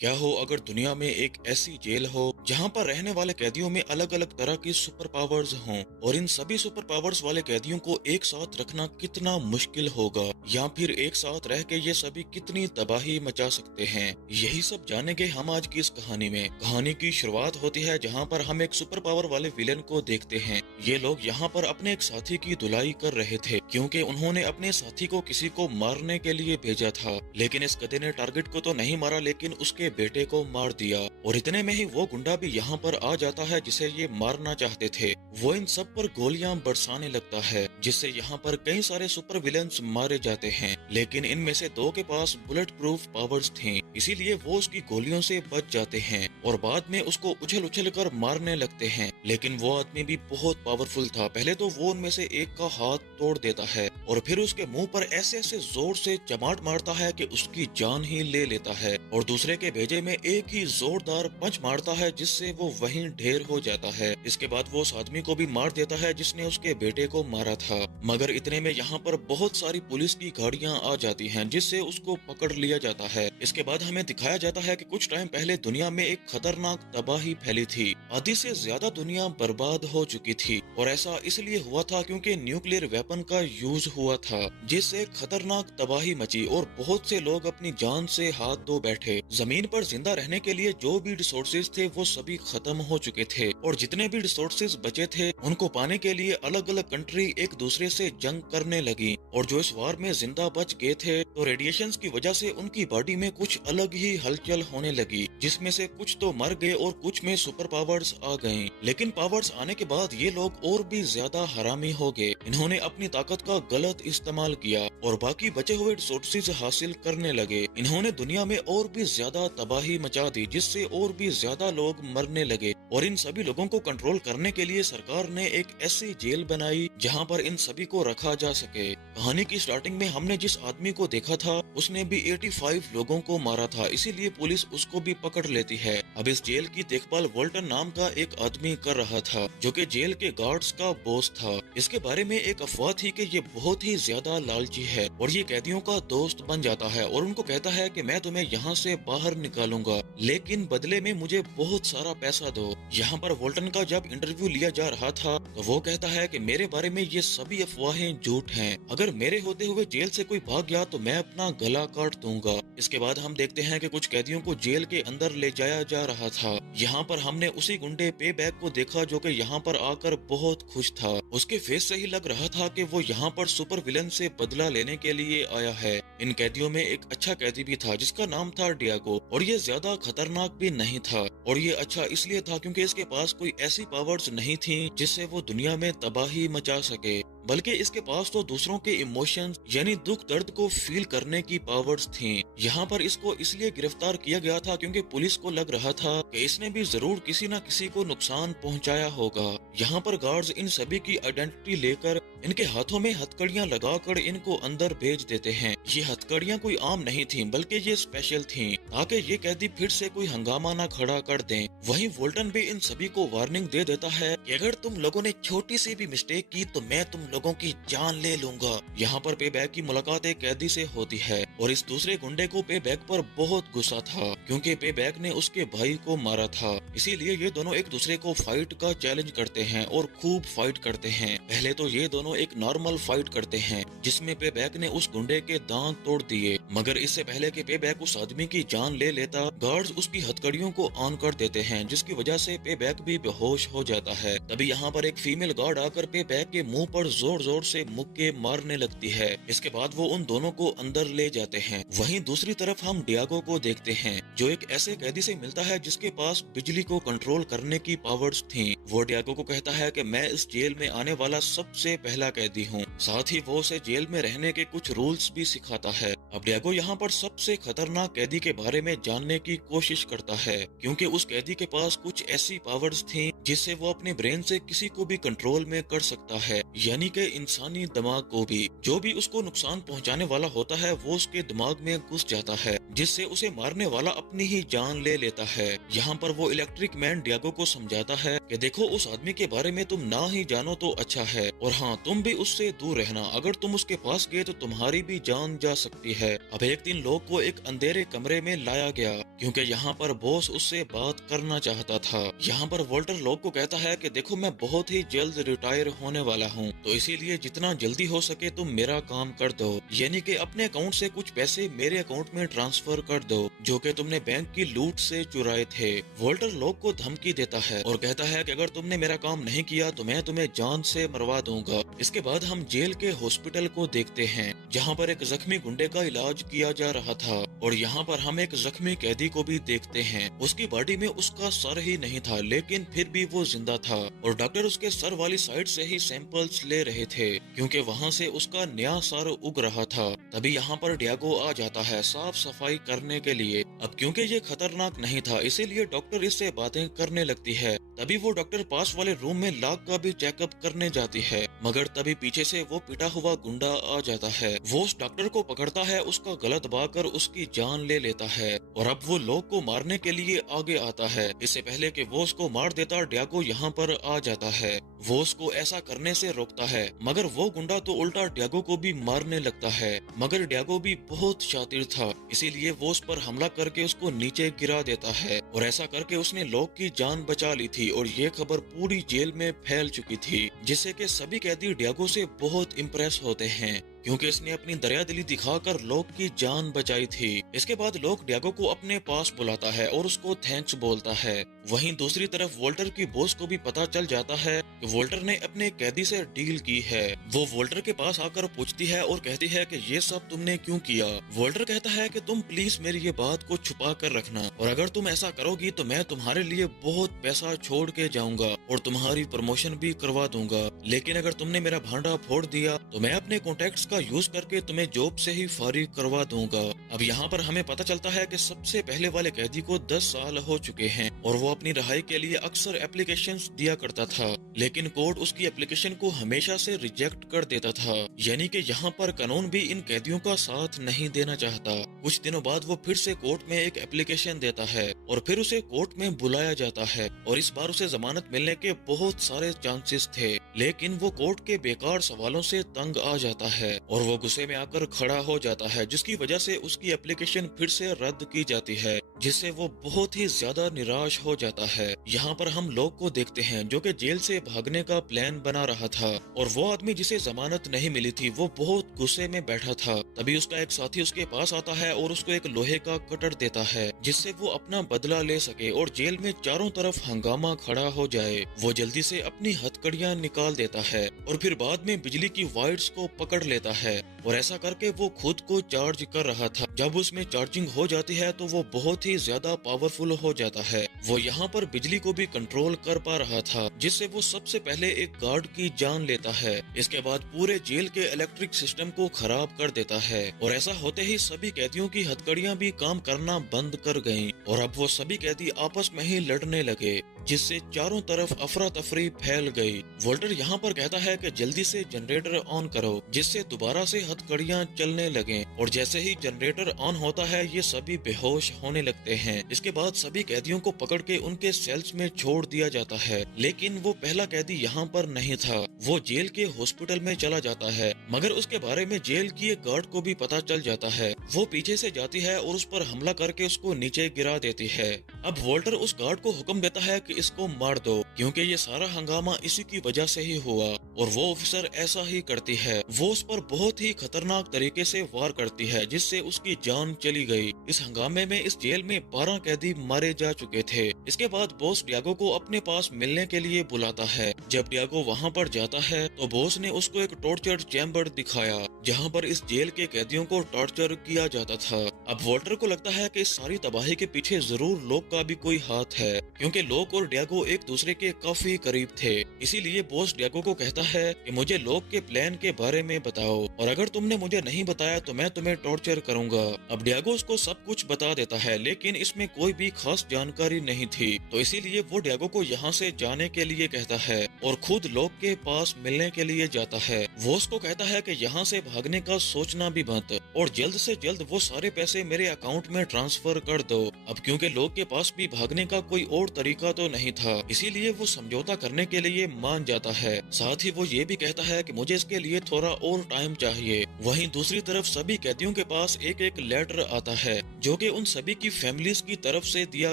क्या हो अगर दुनिया में एक ऐसी जेल हो जहां पर रहने वाले कैदियों में अलग अलग तरह की सुपर पावर्स हों और इन सभी सुपर पावर्स वाले कैदियों को एक साथ रखना कितना मुश्किल होगा, या फिर एक साथ रह के ये सभी कितनी तबाही मचा सकते हैं। यही सब जानेंगे हम आज की इस कहानी में। कहानी की शुरुआत होती है जहां पर हम एक सुपर पावर वाले विलेन को देखते हैं। ये लोग यहाँ पर अपने एक साथी की धुलाई कर रहे थे क्योंकि उन्होंने अपने साथी को किसी को मारने के लिए भेजा था, लेकिन इस गधे ने टारगेट को तो नहीं मारा लेकिन उसके बेटे को मार दिया। और इतने में ही वो गुंडा भी यहाँ पर आ जाता है जिसे ये मारना चाहते थे। वो इन सब पर गोलियां बरसाने लगता है जिससे यहाँ पर कई सारे सुपर विलेंस मारे जाते हैं, लेकिन इनमें से दो के पास बुलेट प्रूफ पावर्स थी, इसीलिए वो उसकी गोलियों से बच जाते हैं और बाद में उसको उछल उछल कर मारने लगते हैं। लेकिन वो आदमी भी बहुत पावरफुल था। पहले तो वो उनमें से एक का हाथ तोड़ देता है और फिर उसके मुंह पर ऐसे ऐसे जोर से चमाट मारता है कि उसकी जान ही ले लेता है, और दूसरे के भेजे में एक ही जोरदार पंच मारता है जिससे वो वहीं ढेर हो जाता है। इसके बाद वो उस आदमी को भी मार देता है जिसने उसके बेटे को मारा था। मगर इतने में यहाँ पर बहुत सारी पुलिस की गाड़ियां आ जाती हैं जिससे उसको पकड़ लिया जाता है। इसके बाद हमें दिखाया जाता है कि कुछ टाइम पहले दुनिया में एक खतरनाक तबाही फैली थी। आधी से ज्यादा दुनिया बर्बाद हो चुकी थी और ऐसा इसलिए हुआ था क्योंकि न्यूक्लियर वेपन का यूज हुआ था, जिससे खतरनाक तबाही मची और बहुत से लोग अपनी जान से हाथ धो बैठे। जमीन पर जिंदा रहने के लिए जो भी रिसोर्सेज थे वो सभी खत्म हो चुके थे और जितने भी रिसोर्सेज बचे थे उनको पाने के लिए अलग अलग कंट्री एक दूसरे से जंग करने लगी। और जो इस वार में जिंदा बच गए थे तो रेडिएशंस की वजह से उनकी बॉडी में कुछ अलग ही हलचल होने लगी, जिसमें से कुछ तो मर गए और कुछ में सुपर पावर्स आ गए। लेकिन पावर्स आने के बाद ये लोग और भी ज्यादा हरामी हो गए। इन्होंने अपनी ताकत का गलत इस्तेमाल किया और बाकी बचे हुए रिसोर्सेज हासिल करने लगे। इन्होंने दुनिया में और भी ज्यादा तबाही मचा दी जिससे और भी ज्यादा लोग मरने लगे। और इन सभी लोगों को कंट्रोल करने के लिए सरकार ने एक ऐसी जेल बनाई जहां पर इन सभी को रखा जा सके। कहानी की स्टार्टिंग में हमने जिस आदमी को देखा था उसने भी 85 लोगों को मारा था, इसीलिए पुलिस उसको भी पकड़ लेती है। अब इस जेल की देखभाल वोल्टन नाम का एक आदमी कर रहा था जो कि जेल के गार्ड्स का बॉस था। इसके बारे में एक अफवाह थी कि ये बहुत ही ज्यादा लालची है और ये कैदियों का दोस्त बन जाता है और उनको कहता है कि मैं तुम्हें यहाँ से बाहर निकालूंगा लेकिन बदले में मुझे बहुत सारा पैसा दो। यहाँ पर वोल्टन का जब इंटरव्यू लिया जा रहा था तो वो कहता है कि मेरे बारे में ये सभी अफवाहें झूठ हैं, अगर मेरे होते हुए जेल से कोई भाग गया तो मैं अपना गला काट दूंगा। इसके बाद हम देखते हैं कि कुछ कैदियों को जेल के अंदर ले जाया जा रहा था। यहाँ पर हमने उसी गुंडे पे बैक को देखा जो कि यहाँ पर आकर बहुत खुश था। उसके फेस से ही लग रहा था कि वो यहाँ पर सुपर विलन से बदला लेने के लिए आया है। इन कैदियों में एक अच्छा कैदी भी था जिसका नाम था डियागो, और ये ज्यादा खतरनाक भी नहीं था। और ये अच्छा इसलिए था क्योंकि इसके पास कोई ऐसी पावर्स नहीं थी जिससे वो दुनिया में तबाही मचा सके, बल्कि इसके पास तो दूसरों के इमोशंस यानी दुख दर्द को फील करने की पावर्स थी। यहाँ पर इसको इसलिए गिरफ्तार किया गया था क्योंकि पुलिस को लग रहा था कि इसने भी जरूर किसी न किसी को नुकसान पहुँचाया होगा। यहाँ पर गार्ड्स इन सभी की आइडेंटिटी लेकर इनके हाथों में हथकड़ियां लगाकर इनको अंदर भेज देते हैं। ये हथकड़ियां कोई आम नहीं थीं बल्कि ये स्पेशल थीं ताकि ये कैदी फिर से कोई हंगामा ना खड़ा कर दें। वहीं वोल्टन भी इन सभी को वार्निंग दे देता है कि अगर तुम लोगों ने छोटी सी भी मिस्टेक की तो मैं तुम लोगों की जान ले लूंगा। यहाँ पर पे बैक की मुलाकात एक कैदी से होती है और इस दूसरे गुंडे को पे बैक पर बहुत गुस्सा था क्योंकि पे बैक ने उसके भाई को मारा था। इसीलिए ये दोनों एक दूसरे को फाइट का चैलेंज करते हैं और खूब फाइट करते हैं। पहले तो ये दोनों एक नॉर्मल फाइट करते हैं जिसमें पे बैक ने उस गुंडे के दांत तोड़ दिए, मगर इससे पहले कि पे बैक उस आदमी की जान ले लेता गार्ड्स उसकी हथकड़ियों को ऑन कर देते हैं जिसकी वजह से पे बैक भी बेहोश हो जाता है। तभी यहाँ पर एक फीमेल गार्ड आकर पे बैक के मुंह पर जोर जोर से मुक्के मारने लगती है। इसके बाद वो उन दोनों को अंदर ले जाते हैं। वहीं दूसरी तरफ हम डियागो को देखते हैं जो एक ऐसे कैदी से मिलता है जिसके पास बिजली को कंट्रोल करने की पावर्स थी। वो डियागो को कहता है कि मैं इस जेल में आने वाला सबसे पहला कैदी हूँ। साथ ही वो उसे जेल में रहने के कुछ रूल्स भी सिखाता है। अब डियागो यहाँ पर सबसे खतरनाक कैदी के बारे में जानने की कोशिश करता है क्योंकि उस कैदी के पास कुछ ऐसी पावर्स थी जिससे वो अपने ब्रेन से किसी को भी कंट्रोल में कर सकता है, यानी कि इंसानी दिमाग को भी। जो भी उसको नुकसान पहुंचाने वाला होता है वो उसके दिमाग में घुस जाता है, जिससे उसे मारने वाला अपनी ही जान ले लेता है। यहाँ पर वो इलेक्ट्रिक मैन डियागो को समझाता है कि देखो, उस आदमी के बारे में तुम ना ही जानो तो अच्छा है, और हाँ, तुम भी उससे दूर रहना। अगर तुम उसके पास गए तो तुम्हारी भी जान जा सकती है। अब एक दिन लोग को एक अंधेरे कमरे में लाया गया, क्योंकि यहाँ पर बॉस उससे बात करना चाहता था। यहाँ पर वॉल्टर लोग को कहता है कि देखो, मैं बहुत ही जल्द रिटायर होने वाला हूँ, तो इसीलिए जितना जल्दी हो सके तुम मेरा काम कर दो, यानी कि अपने अकाउंट से कुछ पैसे मेरे अकाउंट में ट्रांसफर कर दो, जो कि तुमने बैंक की लूट से चुराए थे। वॉल्टर लोग को धमकी देता है और कहता है कि अगर तुमने मेरा काम नहीं किया तो मैं तुम्हें जान से मरवा दूंगा। इसके बाद हम जेल के हॉस्पिटल को देखते हैं, जहाँ पर एक जख्मी गुंडे का इलाज किया जा रहा था, और यहाँ पर हम एक जख्मी कैदी को भी देखते हैं। उसकी बॉडी में उसका सर ही नहीं था, लेकिन फिर भी वो जिंदा था, और डॉक्टर उसके सर वाली साइड से ही सैंपल्स ले रहे थे, क्योंकि वहाँ से उसका नया सर उग रहा था। तभी यहाँ पर डियागो आ जाता है साफ सफाई करने के लिए। अब क्योंकि ये खतरनाक नहीं था, इसीलिए डॉक्टर इससे बातें करने लगती है। तभी वो डॉक्टर पास वाले रूम में लाग का भी चेकअप करने जाती है, मगर तभी पीछे से वो पिटा हुआ गुंडा आ जाता है। वो उस डॉक्टर को पकड़ता है, उसका गला दबाकर उसकी जान ले लेता है, और अब वो लोग को मारने के लिए आगे आता है। इससे पहले कि वो उसको मार देता, डियागो यहाँ पर आ जाता है। वो उसको ऐसा करने से रोकता है, मगर वो गुंडा तो उल्टा डियागो को भी मारने लगता है। मगर डियागो भी बहुत शातिर था, इसीलिए वो उस पर हमला करके उसको नीचे गिरा देता है, और ऐसा करके उसने लोग की जान बचा ली थी। और ये खबर पूरी जेल में फैल चुकी थी, जिससे कि सभी कैदी डियागो से बहुत इम्प्रेस होते हैं, क्योंकि इसने अपनी दरियादिली दिखाकर लोग की जान बचाई थी। इसके बाद लोग डियागो को अपने पास बुलाता है और उसको थैंक्स बोलता है। वहीं दूसरी तरफ वॉल्टर की बॉस को भी पता चल जाता है कि वॉल्टर ने अपने कैदी से डील की है। वो वॉल्टर के पास आकर पूछती है और कहती है कि ये सब तुमने क्यों किया। वॉल्टर कहता है कि तुम प्लीज मेरी ये बात को छुपा कर रखना, और अगर तुम ऐसा करोगी तो मैं तुम्हारे लिए बहुत पैसा छोड़ के जाऊंगा और तुम्हारी प्रमोशन भी करवा दूंगा। लेकिन अगर तुमने मेरा भांडा फोड़ दिया तो मैं अपने कॉन्टेक्ट्स का यूज करके तुम्हें जॉब से ही फारिग करवा दूंगा। अब यहाँ पर हमें पता चलता है कि सबसे पहले वाले कैदी को 10 साल हो चुके हैं, और वो अपनी रिहाई के लिए अक्सर एप्लीकेशंस दिया करता था, लेकिन कोर्ट उसकी एप्लीकेशन को हमेशा से रिजेक्ट कर देता था। यानी कि यहाँ पर कानून भी इन कैदियों का साथ नहीं देना चाहता। कुछ दिनों बाद वो फिर से कोर्ट में एक एप्लीकेशन देता है, और फिर उसे कोर्ट में बुलाया जाता है, और इस बार उसे जमानत मिलने के बहुत सारे चांसेस थे, लेकिन वो कोर्ट के बेकार सवालों से तंग आ जाता है, और वो गुस्से में आकर खड़ा हो जाता है, जिसकी वजह से उसकी एप्लीकेशन फिर से रद्द की जाती है, जिससे वो बहुत ही ज्यादा निराश हो जाता है। यहाँ पर हम लोग को देखते हैं जो कि जेल से भागने का प्लान बना रहा था, और वो आदमी जिसे जमानत नहीं मिली थी वो बहुत गुस्से में बैठा था। तभी उसका एक साथी उसके पास आता है और उसको एक लोहे का कटर देता है, जिससे वो अपना बदला ले सके और जेल में चारों तरफ हंगामा खड़ा हो जाए। वो जल्दी से अपनी हथकड़ियां निकाल देता है और फिर बाद में बिजली की वायर्स को पकड़ लेता है, और ऐसा करके वो खुद को चार्ज कर रहा था। जब उसमें चार्जिंग हो जाती है तो वो बहुत ही ज्यादा पावरफुल हो जाता है। वो यहाँ पर बिजली को भी कंट्रोल कर पा रहा था, जिससे वो सबसे पहले एक गार्ड की जान लेता है। इसके बाद पूरे जेल के इलेक्ट्रिक सिस्टम को खराब कर देता है, और ऐसा होते ही सभी कैदियों की हथकड़ियां भी काम करना बंद कर गयीं, और अब वो सभी कैदी आपस में ही लड़ने लगे, जिससे चारों तरफ अफरा तफरी फैल गई। वॉल्टर यहाँ पर कहता है कि जल्दी से जनरेटर ऑन करो, जिससे दोबारा से हथकड़ियां चलने लगें, और जैसे ही जनरेटर ऑन होता है ये सभी बेहोश होने लगते हैं। इसके बाद सभी कैदियों को पकड़ के उनके सेल्स में छोड़ दिया जाता है, लेकिन वो पहला कैदी यहाँ पर नहीं था। वो जेल के हॉस्पिटल में चला जाता है, मगर उसके बारे में जेल की एक गार्ड को भी पता चल जाता है। वो पीछे से जाती है और उस पर हमला करके उसको नीचे गिरा देती है। अब वॉल्टर उस गार्ड को हुक्म देता है कि इसको मार दो, क्योंकि ये सारा हंगामा इसी की वजह से ही हुआ, और वो ऑफिसर ऐसा ही करती है। वो उस पर बहुत ही खतरनाक तरीके से वार करती है, जिससे उसकी जान चली गई। इस हंगामे में इस जेल में 12 कैदी मारे जा चुके थे। इसके बाद बॉस डियागो को अपने पास मिलने के लिए बुलाता है। जब डियागो वहाँ पर जाता है तो बॉस ने उसको एक टॉर्चर चैम्बर दिखाया, जहाँ पर इस जेल के कैदियों को टॉर्चर किया जाता था। अब वॉल्टर को लगता है कि इस सारी तबाही के पीछे जरूर लोग का भी कोई हाथ है, क्योंकि लोग और डियागो एक दूसरे के के काफी करीब थे। इसीलिए बॉस डियागो को कहता है कि मुझे लोग के प्लान के बारे में बताओ, और अगर तुमने मुझे नहीं बताया तो मैं तुम्हें टॉर्चर करूंगा। अब डियागो उसको सब कुछ बता देता है, लेकिन इसमें कोई भी खास जानकारी नहीं थी, तो इसीलिए वो डियागो को यहाँ से जाने के लिए कहता है और खुद लोग के पास मिलने के लिए जाता है। वो उसको कहता है कि यहाँ से भागने का सोचना भी मत, और जल्द से जल्द वो सारे पैसे मेरे अकाउंट में ट्रांसफर कर दो। अब क्योंकि लोग के पास भी भागने का कोई और तरीका तो नहीं था, इसीलिए वो समझौता करने के लिए मान जाता है। साथ ही वो ये भी कहता है कि मुझे इसके लिए थोड़ा और टाइम चाहिए। वहीं दूसरी तरफ सभी कैदियों के पास एक एक लेटर आता है जो कि उन सभी की फैमिलीज की तरफ से दिया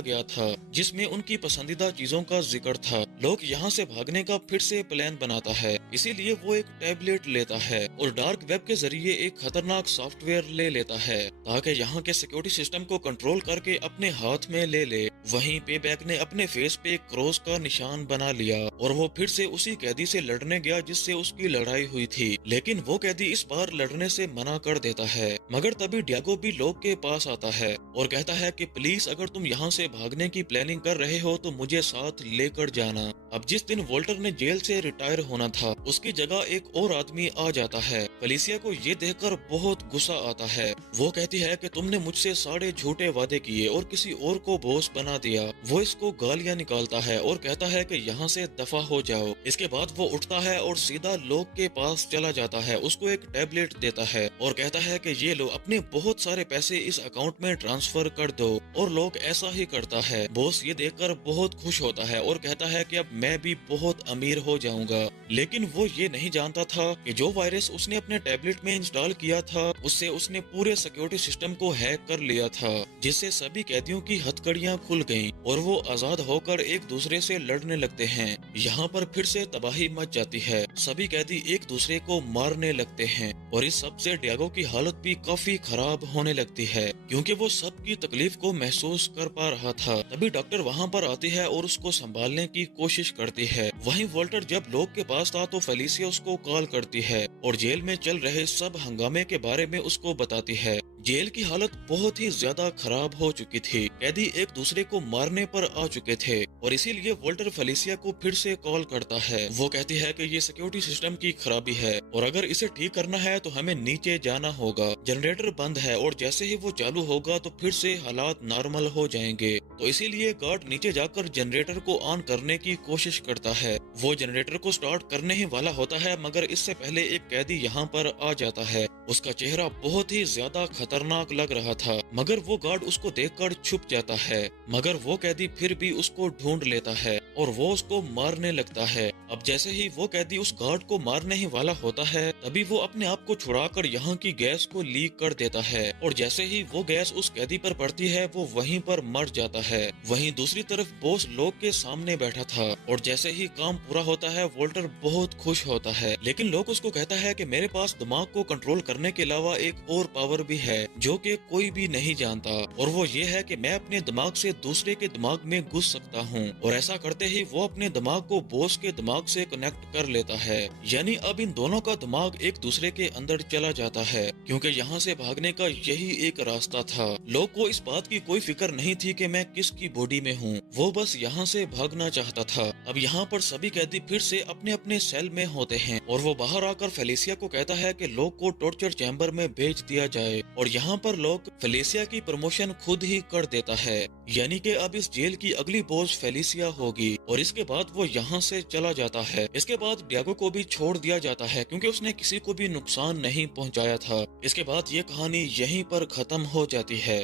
गया था, जिसमें उनकी पसंदीदा चीजों का जिक्र था। लोग यहाँ से भागने का फिर से प्लान बनाता है, इसीलिए वो एक टैबलेट लेता है और डार्क वेब के जरिए एक खतरनाक सॉफ्टवेयर ले लेता है ताकि यहाँ के सिक्योरिटी सिस्टम को कंट्रोल करके अपने हाथ में ले ले। वहीं पेबैक ने अपने फेस पे क्रॉस का निशान बना लिया और वो फिर से उसी कैदी से लड़ने गया जिससे उसकी लड़ाई हुई थी, लेकिन वो कैदी इस बार लड़ने से मना कर देता है। मगर तभी डियागो भी लोग के पास आता है और कहता है कि प्लीज अगर तुम यहाँ से भागने की प्लानिंग कर रहे हो तो मुझे साथ लेकर जाना। अब जिस दिन वॉल्टर ने जेल से रिटायर होना था, उसकी जगह एक और आदमी आ जाता है। फेलिसिया को ये देखकर बहुत गुस्सा आता है। वो कहती है कि तुमने मुझसे सारे झूठे वादे किए और किसी और को बॉस बना दिया। वो इसको गालियां निकालता है और कहता है कि यहाँ से दफा हो जाओ। इसके बाद वो उठता है और सीधा लोग के पास चला जाता है, उसको एक टैबलेट देता है और कहता है कि ये लो, अपने बहुत सारे पैसे इस अकाउंट में ट्रांसफर कर दो। और लोग ऐसा ही करता है। बॉस ये देखकर बहुत खुश होता है और कहता है कि अब मैं भी बहुत अमीर हो जाऊंगा। लेकिन वो ये नहीं जानता था कि जो वायरस उसने अपने टैबलेट में इंस्टॉल किया था, उससे उसने पूरे सिक्योरिटी सिस्टम को हैक कर लिया था, जिससे सभी कैदियों की हथकड़ियां खुल गईं और वो आजाद होकर एक दूसरे से लड़ने लगते हैं। यहाँ पर फिर से तबाही मच जाती है। सभी कैदी एक दूसरे को मारने लगते हैं और इस सब से डियागो की हालत भी काफी खराब होने लगती है, क्योंकि वो सबकी तकलीफ को महसूस कर पा रहा था। तभी डॉक्टर वहाँ पर आती है और उसको संभालने की कोशिश करती है। वहीं वॉल्टर जब लोग के पास था तो फेलिसिया उसको कॉल करती है और जेल में चल रहे सब हंगामे के बारे में उसको बताती है। जेल की हालत बहुत ही ज्यादा खराब हो चुकी थी। कैदी एक दूसरे को मारने पर आ चुके थे और इसीलिए वॉल्टर फेलिसिया को फिर से कॉल करता है। वो कहती है कि ये सिक्योरिटी सिस्टम की खराबी है और अगर इसे ठीक करना है तो हमें नीचे जाना होगा। जनरेटर बंद है और जैसे ही वो चालू होगा तो फिर से हालात नॉर्मल हो जाएंगे। तो इसीलिए गार्ड नीचे जाकर जनरेटर को ऑन करने की कोशिश करता है। वो जनरेटर को स्टार्ट करने ही वाला होता है, मगर इससे पहले एक कैदी यहाँ पर आ जाता है। उसका चेहरा बहुत ही ज्यादा खतरनाक लग रहा था, मगर वो गार्ड उसको देखकर छुप जाता है। मगर वो कैदी फिर भी उसको ढूंढ लेता है और वो उसको मारने लगता है। अब जैसे ही वो कैदी उस गार्ड को मारने ही वाला होता है, तभी वो अपने आप को छुड़ाकर यहाँ की गैस को लीक कर देता है और जैसे ही वो गैस उस कैदी पर पड़ती है, वो वहीं पर मर जाता है। वहीं दूसरी तरफ बॉस लोग के सामने बैठा था और जैसे ही काम पूरा होता है, वॉल्टर बहुत खुश होता है। लेकिन लोग उसको कहता है कि मेरे पास दिमाग को कंट्रोल करने के अलावा एक और पावर भी है जो कि कोई भी नहीं जानता, और वो ये है कि मैं अपने दिमाग से दूसरे के दिमाग में घुस सकता हूँ। और ऐसा करते ही वो अपने दिमाग को बॉस के दिमाग से कनेक्ट कर लेता है। यानी अब इन दोनों का दिमाग एक दूसरे के अंदर चला जाता है, क्योंकि यहाँ से भागने का यही एक रास्ता था। लोग को इस बात की कोई फिक्र नहीं थी कि मैं किसकी बॉडी में हूँ, वो बस यहाँ से भागना चाहता था। अब यहाँ पर सभी कैदी फिर से अपने अपने सेल में होते हैं और वो बाहर आकर फेलिसिया को कहता है कि लोग को टॉर्चर चैम्बर में भेज दिया जाए। और यहाँ पर लोग फेलिसिया की प्रमोशन खुद ही कर देता है, यानी कि अब इस जेल की अगली बॉस फेलिसिया होगी। और इसके बाद वो यहाँ से चला जाता है। इसके बाद डियागो को भी छोड़ दिया जाता है क्योंकि उसने किसी को भी नुकसान नहीं पहुँचाया था। इसके बाद ये कहानी यहीं पर खत्म हो जाती है।